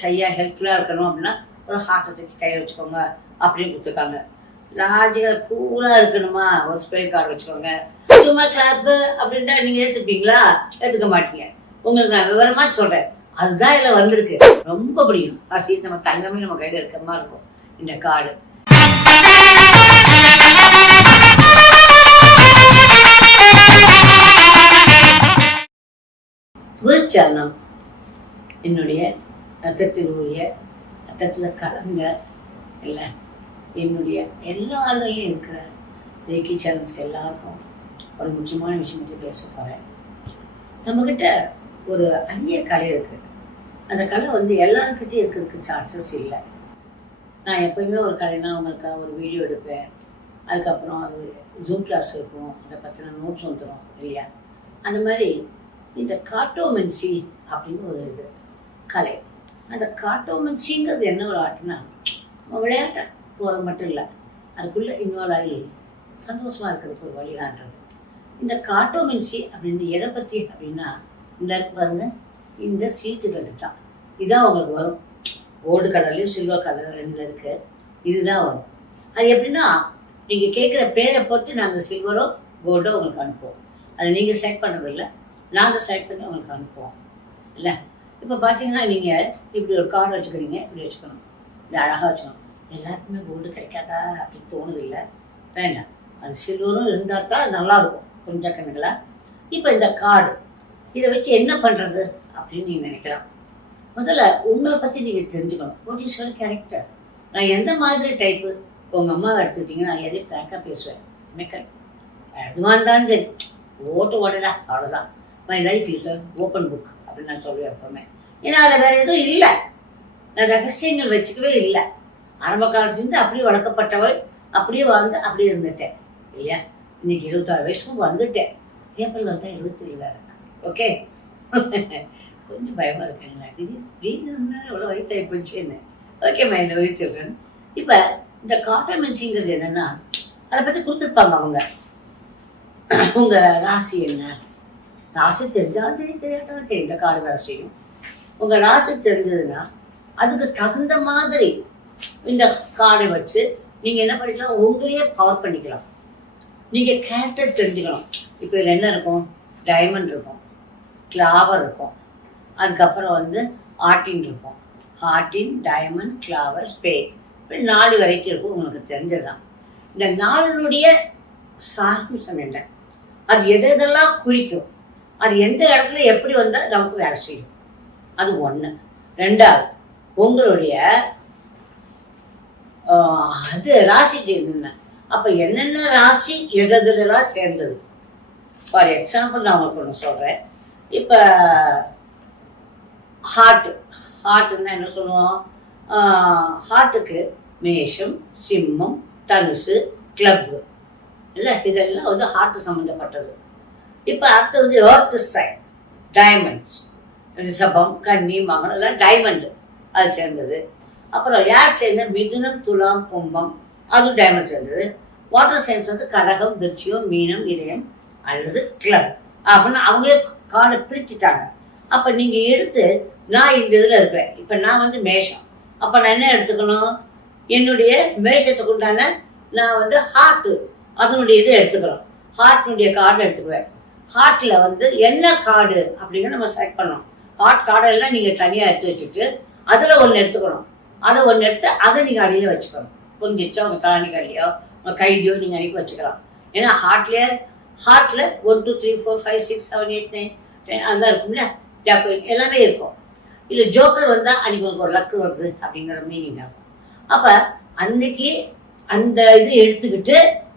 ஷையாக ஹெல்ப்ஃபுல்லாக இருக்கணும் அப்படின்னா ஒரு ஹார்ட்டை தூக்கி கையில் வச்சுக்கோங்க அப்படின்னு கொடுத்துருக்காங்க. லாஜிக்காக கூலாக இருக்கணுமா ஒரு ஸ்ப்ரே கார்டு வச்சுக்கோங்க. சும்மா கிளாப்பு அப்படின்ட்டா நீங்கள் ஏற்றுப்பீங்களா? ஏற்றுக்க மாட்டீங்க. உங்களுக்கு நான் விவரமாக சொல்கிறேன். அதுதான் இதில் வந்திருக்கு. ரொம்ப பிடிக்கும். அப்படி நம்ம தங்கமே நம்ம கையில் இருக்கிற மாதிரி இருக்கும் இந்த கார்டு. குருச்சரணம் என்னுடைய ரத்தத்தில் உரிய ரத்தத்தில் கலந்த இல்லை என்னுடைய எல்லாரையும் இருக்கிற ரேக்கி சேனல்ஸ்க்கு எல்லாருக்கும் ஒரு முக்கியமான விஷயம் பற்றி பேச போகிறேன். நம்மக்கிட்ட ஒரு அந்நிய கலை இருக்குது. அந்த கலை வந்து எல்லாருக்கிட்டையும் இருக்கிறதுக்கு சான்சஸ் இல்லை. நான் எப்போயுமே ஒரு கலைனா உங்களுக்கு ஒரு வீடியோ எடுப்பேன். அதுக்கப்புறம் அது ஜூம் கிளாஸ் இருக்கும், அதை பற்றின நோட்ஸ் வந்துடும் இல்லையா? அந்த மாதிரி இந்த கார்ட்டோமென்சி அப்படின்னு ஒரு இது கலை. அந்த கார்ட்டோமென்சிங்கிறது என்ன ஒரு ஆர்ட்னா விளையாட்டை போகிறது மட்டும் இல்லை, அதுக்குள்ளே இன்வால்வ் ஆகி சந்தோஷமாக இருக்கிறதுக்கு ஒரு வழிகாட்டுறது. இந்த கார்ட்டோமென்சி அப்படின்னு எதை பற்றி அப்படின்னா இந்த பாருங்க, இந்த சீட்டுகள் தான் இதுதான் உங்களுக்கு வரும். கோல்டு கலர்லேயும் சில்வர் கலர் ரெண்டில் இருக்குது. இதுதான் வரும். அது எப்படின்னா நீங்கள் கேட்குற பேரை பொறுத்து நாங்கள் சில்வரோ கோல்டோ உங்களுக்கு அனுப்புவோம். அதை நீங்கள் செலக்ட் பண்ணுறதில்ல, நாங்கள் செலக்ட் பண்ணி உங்களுக்கு அனுப்புவோம் இல்லை. இப்போ பார்த்தீங்கன்னா நீங்கள் இப்படி ஒரு கார்டு வச்சுக்கிறீங்க, இப்படி வச்சுக்கணும், இப்படி அழகாக வச்சுக்கணும். எல்லாருக்குமே கோல்டு கிடைக்காதா அப்படின்னு தோணுது இல்லை, வேண்டாம். அது சில்வரும் இருந்தால் தான் நல்லாயிருக்கும் கொஞ்சம் கணக்கில். இப்போ இந்த கார்டு இதை வச்சு என்ன பண்ணுறது அப்படின்னு நீங்கள் நினைக்கலாம். முதல்ல உங்களை பற்றி நீங்கள் தெரிஞ்சுக்கணும். What is your character? நான் எந்த மாதிரி டைப்பு? உங்கள் அம்மாவை எடுத்துக்கிட்டிங்கன்னா நான் எதையும் ஃப்ராங்காக பேசுவேன். எதுவாக இருந்தாலும் சரி, ஓட்டு ஓடடா அவ்வளோதான். My life is a open book அப்படின்னு நான் சொல்லுவேன் எப்போவுமே. ஏன்னா அதில் வேறு எதுவும் இல்லை, நான் ரகசியங்கள் வச்சுக்கவே இல்லை. ஆரம்ப காலத்துலேருந்து அப்படியே வளர்க்கப்பட்டவள், அப்படியே வாழ்ந்து அப்படியே இருந்துட்டேன் இல்லையா? இன்னைக்கு 26 வயசுக்கும் வந்துட்டேன். ஏப்ரல் வந்தால் 27 வேறு. ஓகே, கொஞ்சம் பயமாக இருக்குங்களா? திடீர்னு எவ்வளோ வயசாகி போச்சுன்னு. Okay my love children. இப்போ இந்த கார்ட்டோமென்சிங்கிறது என்னென்னா அதை பற்றி கொடுத்துருப்பாங்க அவங்க. உங்கள் ராசி என்ன? ராசி தெரிஞ்சாலும் தெரியாட்டாலும் தெரியும், இந்த கார்டு வேலை செய்யும். உங்கள் ராசி தெரிஞ்சதுன்னா அதுக்கு தகுந்த மாதிரி இந்த கார்டை வச்சு நீங்கள் என்ன பண்ணிக்கலாம், உங்களையே பவர் பண்ணிக்கலாம். நீங்கள் கேரக்டர் தெரிஞ்சுக்கணும். இப்போ இதில் என்ன இருக்கும்? டைமண்ட் இருக்கும், கிளாவர் இருக்கும், அதுக்கப்புறம் வந்து ஆர்டின் இருக்கும். ஆர்டின், டைமண்ட், கிளாவர், ஸ்பேட், இப்படி 4 வரைக்கும் இருக்கும். உங்களுக்கு தெரிஞ்சதுதான். இந்த 4னுடைய சாராம்சம் என்ன, அது எதெல்லாம் குறிக்கும், அது எந்த இடத்துல எப்படி வந்தால் நமக்கு வேலை செய்யும், அது 1. 2வது உங்களுடைய அது ராசிக்கு என்ன, அப்போ என்னென்ன ராசி எதெல்லாம் சேர்ந்தது. ஃபார் எக்ஸாம்பிள் நான் உங்களுக்கு ஒன்று சொல்கிறேன். இப்போ ஹார்ட்டுன்னா என்ன சொல்லுவோம்? ஹார்ட்டுக்கு மேஷம், சிம்மம், தனுசு, கிளப்பு இல்லை, இதெல்லாம் வந்து ஹார்ட்டு சம்மந்தப்பட்டது. இப்போ அடுத்து வந்து எர்த் சைன், டைமண்ட்ஸ், ரிஷபம், கன்னி, மகன் எல்லாம் டைமண்டு அது சேர்ந்தது. அப்புறம் ஏர் சைன் மிதுனம், துலாம், கும்பம், அதுவும் டைமண்ட் சேர்ந்தது. வாட்டர் சைன்ஸ் வந்து கடகம், விருச்சிகம், மீனம், இதயம் அல்லது கிளப் அப்படின்னு அவங்களே காலை பிரிச்சுட்டாங்க. அப்போ நீங்கள் எடுத்து நான் இந்த இதில் இருக்கிறேன். இப்போ நான் வந்து மேஷம், அப்போ நான் என்ன எடுத்துக்கணும்? என்னுடைய மேஷத்துக்கு உண்டான நான் வந்து ஹார்ட்டு அதனுடைய இதை எடுத்துக்கிறோம். ஹார்ட்னுடைய கார்டு எடுத்துக்குவேன். ஹார்ட்டில் வந்து என்ன கார்டு அப்படிங்கிற நம்ம செலக்ட் பண்ணணும். ஹார்ட் கார்டெல்லாம் நீங்கள் தனியாக எடுத்து வச்சுட்டு அதில் ஒன்று எடுத்துக்கணும். அதை ஒன்று எடுத்து அதை நீங்கள் அடியில் வச்சுக்கணும். புரிஞ்சிச்சா? உங்கள் தானிக்கல்லையோ உங்கள் கையிலையோ நீங்கள் அன்றைக்கி வச்சுக்கலாம். ஏன்னா ஹார்ட்டில் 1 2 3 4 5 6 7 8 9 10 அதெல்லாம் இருக்கும்ல, எல்லாமே இருக்கும். இல்லை ஜோக்கர் வந்தால் அன்றைக்கி உங்களுக்கு ஒரு லக்கு வருது அப்படிங்கிற மீனிங் ஆகும். அப்போ அன்னைக்கு அந்த இது எடுத்துக்கிட்டு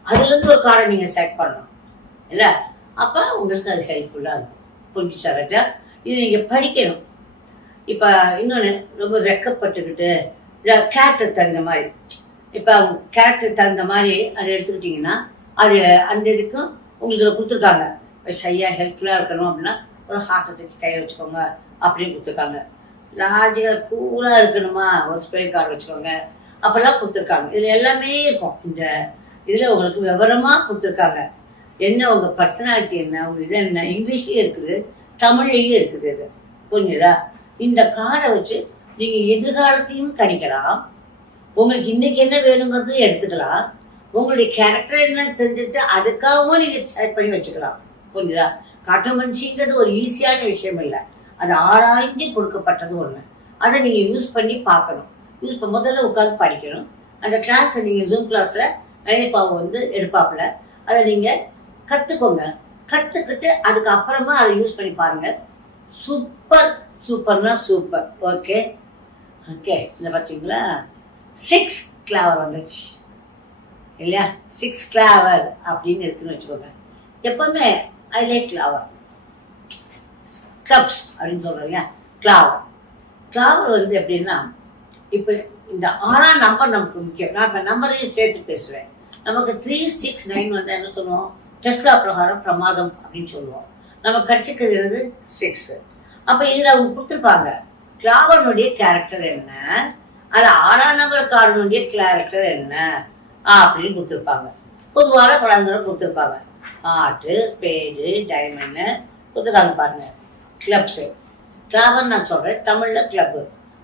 அதுலேருந்து ஒரு கார்டை நீங்கள் செலக்ட் பண்ணணும் இல்லை? அப்போ உங்களுக்கு அது ஹெல்ப்ஃபுல்லாக இருக்கும். புரிஞ்சுச்சா ராஜா? இது நீங்கள் படிக்கணும். இப்போ இன்னொன்று ரொம்ப வெக்கப்பட்டுக்கிட்டு இல்லை கேரக்டர் தகுந்த மாதிரி, இப்போ கேரக்டர் தகுந்த மாதிரி அதை எடுத்துக்கிட்டிங்கன்னா அது அந்த இதுக்கும் உங்களுக்கு கொடுத்துருக்காங்க. இப்போ ஷையாக ஹெல்ப்ஃபுல்லாக இருக்கணும் அப்படின்னா ஒரு ஹார்ட்டை தூக்கி கையில் வச்சுக்கோங்க அப்படின்னு கொடுத்துருக்காங்க. லாஜிக்காக கூலாக இருக்கணுமா ஒரு ஸ்ப்ரே கார்டு வச்சுக்கோங்க அப்போல்லாம் கொடுத்துருக்காங்க. இதில் எல்லாமே இருக்கும். இந்த இதில் உங்களுக்கு விவரமாக கொடுத்துருக்காங்க. என்ன உங்கள் பர்சனாலிட்டி என்ன, உங்கள் இது என்ன, இங்கிலீஷ்லேயும் இருக்குது, தமிழ்லேயும் இருக்குது. இது புரிஞ்சுதா? இந்த கார்டை வச்சு நீங்கள் எதிர்காலத்தையும் கணிக்கலாம், உங்களுக்கு இன்னைக்கு என்ன வேணுங்கிறது எடுத்துக்கலாம், உங்களுடைய கேரக்டர் என்னன்னு தெரிஞ்சுட்டு அதுக்காகவும் நீங்கள் செட் பண்ணி வச்சுக்கலாம். புரிஞ்சுதா? கார்ட்டோமன்சிங்கிறது ஒரு ஈஸியான விஷயம் இல்லை, அது ஆராய்ந்து கொடுக்கப்பட்டது ஒன்று. அதை நீங்கள் யூஸ் பண்ணி பார்க்கணும். முதல்ல உட்காந்து படிக்கணும். அந்த கிளாஸை நீங்கள் ஜூம் கிளாஸில் நயனிப்பாவை எடுப்பாப்புல அதை நீங்கள் கற்றுக்கோங்க. கற்றுக்கிட்டு அதுக்கப்புறமா அதை யூஸ் பண்ணி பாருங்கள். சூப்பர்னா சூப்பர். Okay okay. இந்த பார்த்தீங்களா 6 கிளாவர் வந்துச்சு இல்லையா? 6 கிளாவர் அப்படின்னு இருக்குன்னு வச்சுக்கோங்க. எப்பவுமே ஐ லைக் கிளாவர், கிளப்ஸ் அப்படின்னு சொல்கிறோம் இல்லையா? கிளாவர் எப்படின்னா, இப்போ இந்த 6ஆம் நம்பர் நமக்கு முக்கியம். நான் இப்போ நம்பரையும் சேர்த்து பேசுவேன். நமக்கு 3, 6, 9 என்ன சொல்லுவோம்? டெஸ்லா பிரகாரம் பிரமாதம் அப்படின்னு சொல்லுவோம். நம்ம கடிச்சிக்கிறது 6. அப்போ இதில் அவங்க கொடுத்துருப்பாங்க கிளாவனுடைய கேரக்டர் என்ன, அது 6ஆம் நம்பர் கார்டனுடைய கேரக்டர் என்ன அப்படின்னு கொடுத்துருப்பாங்க. பொதுவான பழங்கள் கொடுத்துருப்பாங்க. ஹார்ட்டு, ஸ்பேடு, டைமண்டு கொடுத்துருக்காங்க பாருங்க. கிளப்ஸு கிளாவன் நான் சொல்கிறேன், தமிழில் கிளப்பு.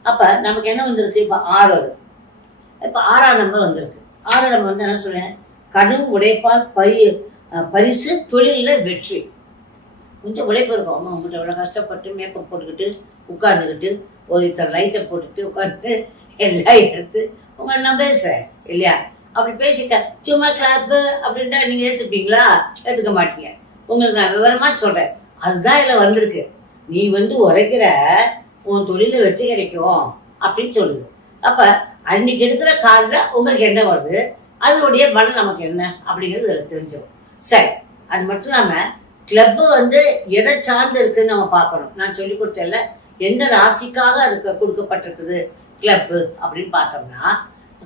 அப்போ நமக்கு என்ன வந்திருக்கு? இப்போ 6 வரும். இப்போ 6ஆம் நம்பர் வந்திருக்கு. 6ஆம் நம்பர் என்ன சொல்றேன்? கடும் உழைப்பால் பரிசு, தொழிலில் வெற்றி. கொஞ்சம் உழைப்பு இருக்கும். அம்மா உங்கள்கிட்ட எவ்வளோ கஷ்டப்பட்டு மேக்கப் போட்டுக்கிட்டு உட்காந்துக்கிட்டு ஒரு இத்தனை லைட்டை போட்டுட்டு உட்காந்துட்டு எல்லாம் எடுத்து உங்களை நான் பேசுகிறேன் இல்லையா? அப்படி பேசிக்க சும்மா கிளாப்பு அப்படின்ட்டா நீங்கள் ஏற்றுப்பீங்களா? ஏற்றுக்க மாட்டீங்க. உங்களுக்கு நான் விவரமாக சொல்கிறேன். அதுதான் இதில் வந்திருக்கு. நீ உரைக்கிற உன் தொழிலில் வெற்றி கிடைக்கும் அப்படின்னு சொல்லுது. அப்போ அன்னைக்கு எடுக்கிற காலில் உங்களுக்கு என்ன வருது, அதனுடைய பலன் நமக்கு என்ன அப்படிங்கிறது அதில் தெரிஞ்சிடும். சரி, அது மட்டும் இல்லாமல் கிளப்பு எதை சார்ந்து இருக்குன்னு நம்ம பார்க்கணும். நான் சொல்லி கொடுத்தேன்ல, எந்த ராசிக்காக அதுக்கு கொடுக்கப்பட்டிருக்குது கிளப்பு அப்படின்னு பார்த்தோம்னா,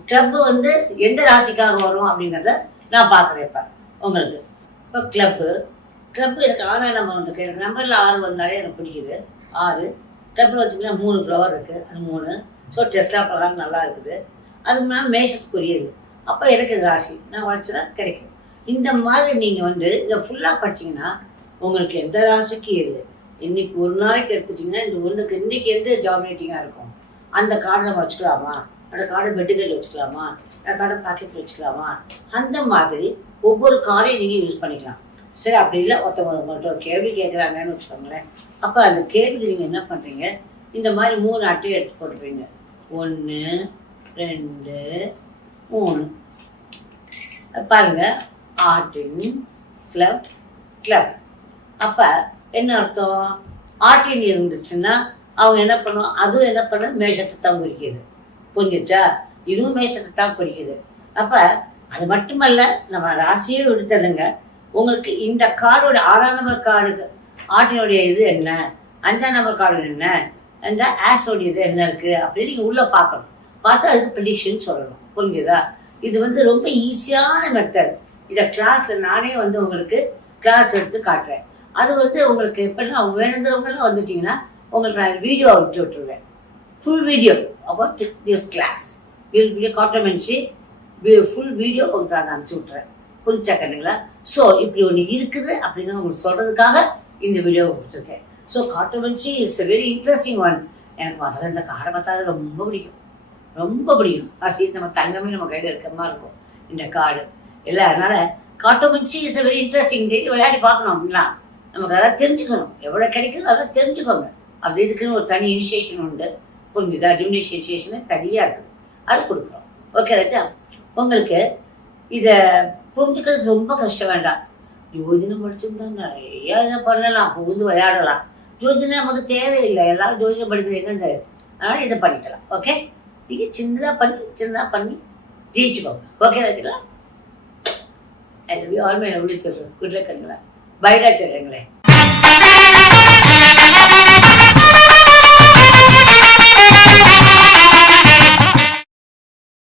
கிளப்பு எந்த ராசிக்காக வரும் அப்படிங்கிறத நான் பார்க்குறேன். இப்போ உங்களுக்கு இப்போ கிளப்பு எனக்கு 6ஆம் நம்பர் வந்திருக்கு. எனக்கு நம்பரில் 6 வந்தாலே எனக்கு பிடிக்குது. 6 கிளப்பில் வச்சிங்கன்னா 3 ஃப்ளவர் இருக்குது, அது 3. ஸோ டெஸ்லா பிரகாரம் நல்லா இருக்குது. அதுக்கு மேலே மேஷத்துக்குரியது. அப்போ எனக்கு இது ராசி நான் வச்சுனா கிடைக்கும். இந்த மாதிரி நீங்கள் இதை ஃபுல்லாக படிச்சிங்கன்னா உங்களுக்கு எந்த ராசிக்கு எது இன்னைக்கு ஒரு நாளைக்கு எடுத்துட்டிங்கன்னா இந்த ஒன்றுக்கு இன்றைக்கி எந்த டாமினேட்டிங்காக இருக்கும் அந்த கார்டை நம்ம வச்சுக்கலாமா, அந்த கார்டை பெட்டுகளில் வச்சுக்கலாமா, அந்த கார்டை பாக்கெட்டில் வச்சுக்கலாமா, அந்த மாதிரி ஒவ்வொரு கார்டையும் நீங்கள் யூஸ் பண்ணிக்கலாம். சரி, அப்படி இல்லை ஒருத்தவங்க ஒரு கேள்வி கேட்குறாங்கன்னு வச்சுக்கோங்களேன். அப்போ அந்த கேள்விக்கு நீங்கள் என்ன பண்ணுறீங்க? இந்த மாதிரி 3 அட்டையை எடுத்து போட்டுப்பீங்க. 1, 2, 3. பாருங்கள், ஆர்டின் கிளப். அப்போ என்ன அர்த்தம்? ஆர்டின் இருந்துச்சுன்னா அவங்க என்ன பண்ணுவோம்? அதுவும் என்ன பண்ண மேஷத்தை தான் குறிக்கிது. புரிஞ்சிச்சா? இதுவும் மேஷத்தை தான் குறிக்குது. அப்போ அது மட்டுமல்ல, நம்ம ராசியே விடுத்தலுங்க. உங்களுக்கு இந்த கார்டோட 6ஆம் நம்பர் கார்டு ஆர்டினுடைய இது என்ன, 5ஆம் நம்பர் கார்டு என்ன, அந்த ஆஸோடைய இது என்ன இருக்குது அப்படின்னு நீங்கள் உள்ளே பார்க்கணும். பார்த்தா அதுக்கு ப்ரெடிக்ஷன் சொல்லணும். புரிஞ்சுதா? இது ரொம்ப ஈஸியான மெத்தட். இதை கிளாஸில் நானே உங்களுக்கு கிளாஸ் எடுத்து காட்டுறேன். அது உங்களுக்கு எப்படின்னா வேணுங்கிறவங்கலாம் வந்துட்டிங்கன்னா உங்களுக்கு நான் வீடியோ அனுப்பிச்சி விட்டுருவேன். Full video about this class cartomancy full video உங்களுக்கு நான் அனுப்பிச்சி விட்றேன். புரிஞ்சா கண்ணுங்களா? ஸோ இப்படி ஒன்று இருக்குது அப்படிங்கிறத உங்களுக்கு சொல்கிறதுக்காக இந்த வீடியோவை கொடுத்துருக்கேன். So cartomancy it's a very interesting one. எனக்கு முதல்ல இந்த காடை பார்த்தாது ரொம்ப பிடிக்கும். அப்படி நம்ம தங்கமே நம்ம கையில் இருக்கிற மாதிரி இருக்கும் இந்த கார்டு இல்லை. அதனால் cartomancy is a very interesting. Daily விளையாடி பார்க்கணும் அப்படின்னா நமக்கு அதெல்லாம் தெரிஞ்சுக்கணும். எவ்வளோ கிடைக்குதோ அதெல்லாம் தெரிஞ்சுக்கோங்க. அப்படி இதுக்குன்னு ஒரு தனி இனிஷியேஷன் உண்டு. புரிஞ்சுதா? இனிஷியேஷனு தனியாக இருக்குது, அது கொடுக்குறோம். ஓகே ராஜா, உங்களுக்கு இதை புரிஞ்சுக்கிறதுக்கு ரொம்ப கஷ்டம் வேண்டாம். ஜோதிடம் படிச்சிருந்தா நிறையா இதை பண்ணலாம், புகுந்து விளையாடலாம். ஜோதிடம் நமக்கு தேவையில்லை, எல்லாரும் ஜோதிடம் படிக்கிறது அதனால் இதை பண்ணிக்கலாம். ஓகே, நீங்கள் சின்னதாக பண்ணி ஜெயிச்சுக்கோங்க. ஓகே ராஜா, I love you all. My lovely children. Good luck கண்ணுங்களா. பை ராஜா.